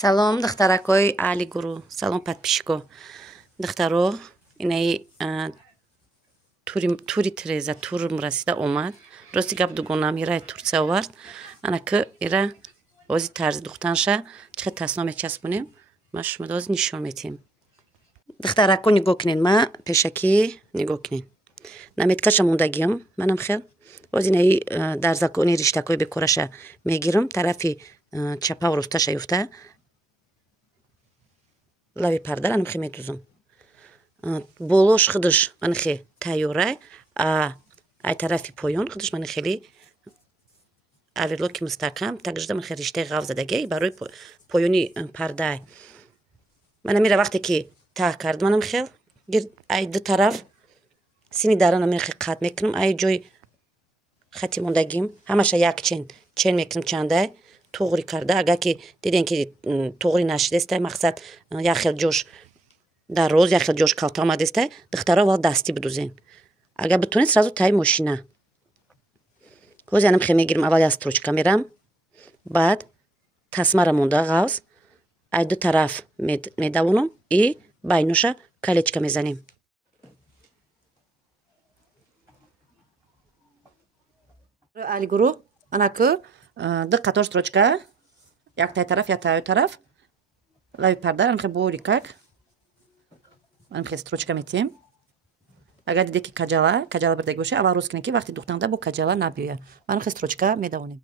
Салом, духтаракҳои аҳли гурӯҳ. Салом, подписчикҳо. Духтаро, инаи тури тиреза, турм расида омад. Рости гап дугонам, ира Турсия овард. Анаки ира ози тарзи духтанша чихе тасно мечаспонем. Ма шумо ози нишон метиҳем. Духтаракҳо нигоҳ кинед, ма пешакӣ нигоҳ кинед. Наметкаша мондагиам, манам хел. Ози инаи дарзакони риштакҳои бекораша мегирам. Тарафи чапаву росташа юфта лави пардар анахе медузам. Болош худаш анахе тайёрай, ай тарафи поён худаш мани хели аверлоки мустаҳкам такжида ман хе риштаи ғав задагия барои поёни пардай. Манамира вақте ки таҳ кард манам хел ай ду тараф сини дарона мехе қат мекунам. Ай ҷои хати мондагим ҳамаша як чен мекунам чандай туғри карда. Агар ки дидем ки туғри нашидестай мақсад яхел ҷош дароз яхел ҷош калта омадестай духтаро вал дастӣ бидузен. Агар битонед сразу таи мошина. ҳози анам хе мегирам аввал я строчка мерам, баъд тасмара монда ғавз ай ду тараф медавонам и байнуша колечка мезанем. Аҳли гурӯҳ, анаку ду қатор строчка, як тай тараф як тай тараф лави пардар анахе бори как анахе строчка метиҳем. Агар диде ки каҷала бардаги боша аввал рост кинем ки вақти духтанда бо каҷала набиёяд. Анахе строчка медавонем.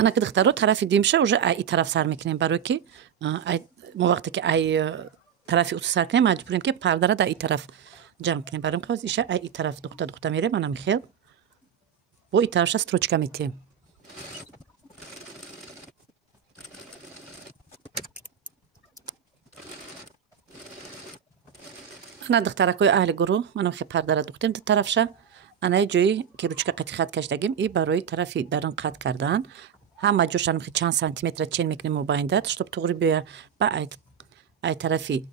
Анаки духтаро тарафи димша уже ай и тараф сар мекунем, барое ки мо вақте ки ай тарафи усту сар кунем маҷбурем ки пардара дар и тараф ҷамъ кунем. Барои мехоз иша ай и тараф духта мерем. Анам хел бо и тарафша строчка метиҳем. ана духтаракҳои аҳли гурӯҳ манам хел пардара духтем ду тарафша. Анаи ҷои ки ручка қати хат кашидагим и барои тарафи дарун қат кардан ҳама ҷоша анахе чанд сантиметра чен мекунем мобайндат чтоб туғри биёя ба ай тарафи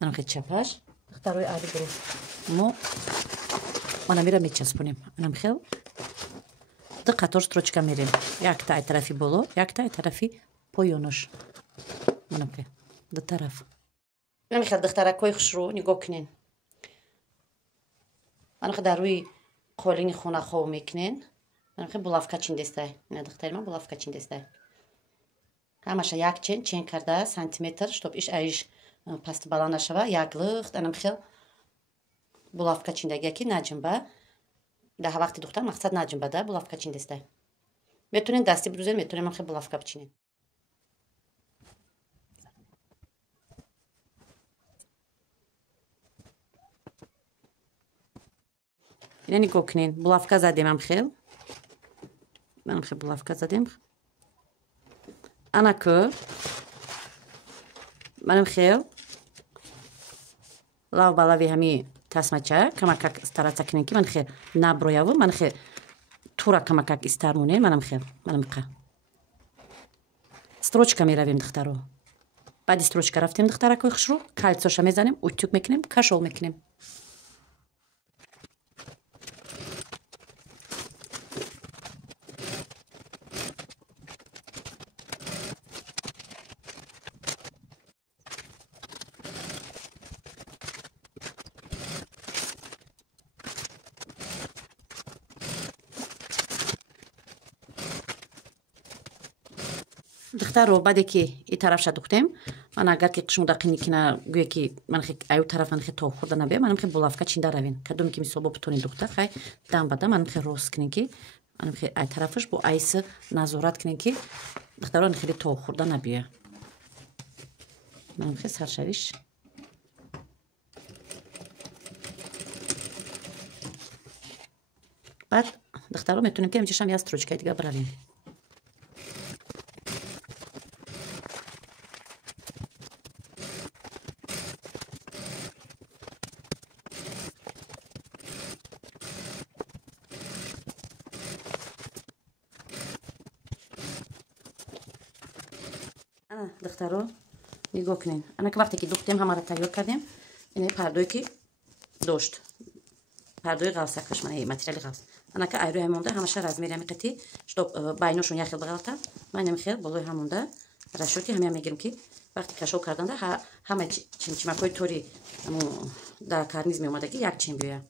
анахе чапаш. духтарои аҳли гурӯҳ мо манамира мечаспонем. Анам хел ду қатор строчка мерем. Якта ай тарафи боло, якта ай тарафи поёнош. Манам хел ду тараф. Манам хел духтаракҳои хушрӯ нигоҳ кунен. анахе дар рӯи қолини хонахо мекунен. анахе булавка чиндестай. ина духтари ман булавка чиндестай. ҳамаша як чен карда сантиметр чтоб иш айш пасту баланд нашава як лухт. анам хел булавка чиндагия ки наҷнба дар вақти духтар мақсад наҷнба да булавка чиндестай. метонен дастӣ бидузен, метонем анахе булавка бичинен. ина нигоҳ кунен булавка задем. манам хел булавка задем. анаку манам хел лав ба лави ҳами тасмача камакак стараца кунем ки ман хел наброяву ман хел тура камакак истар монем. манам қа строчка меравем духтаро. баъди строчка рафтем духтаракҳои хушрӯ кальцоша мезанем, утюг мекунем, кашол мекунем. духтаро баъде ки и тарафша духтем ман агар ки қишмуда қиникина гӯя ки манхе аю тараф манхе то хӯрда набия манамхе булавка чинда равен кадоме ки мисол бо бутони духта хай дам ба дам манамхе рост кунем ки манамхе ай тарафаш бо айси назорат кунем ки духтаро хеле то хӯрда набия. манамхе саршавиш баъд духтаро метонем ки ҳамчишам як строчкаи дига биравем. ана духтаро нигоҳ кунед. ана ки вақте ки духтем ҳамаро тайёр кардем. ин пардое ки дошт, пардои ғафсакаш, материали ғафс. ана ки айрӯи ҳамонда ҳамаша размери ҳами қити, чтоб байношун як хел биғалта. ман ҳами хел болои ҳамонда расшоки ҳамея мегирем ки вақте кашов карданда ҳама чимчимакҳои тори дар карниз меомадагӣ як чим биёяд.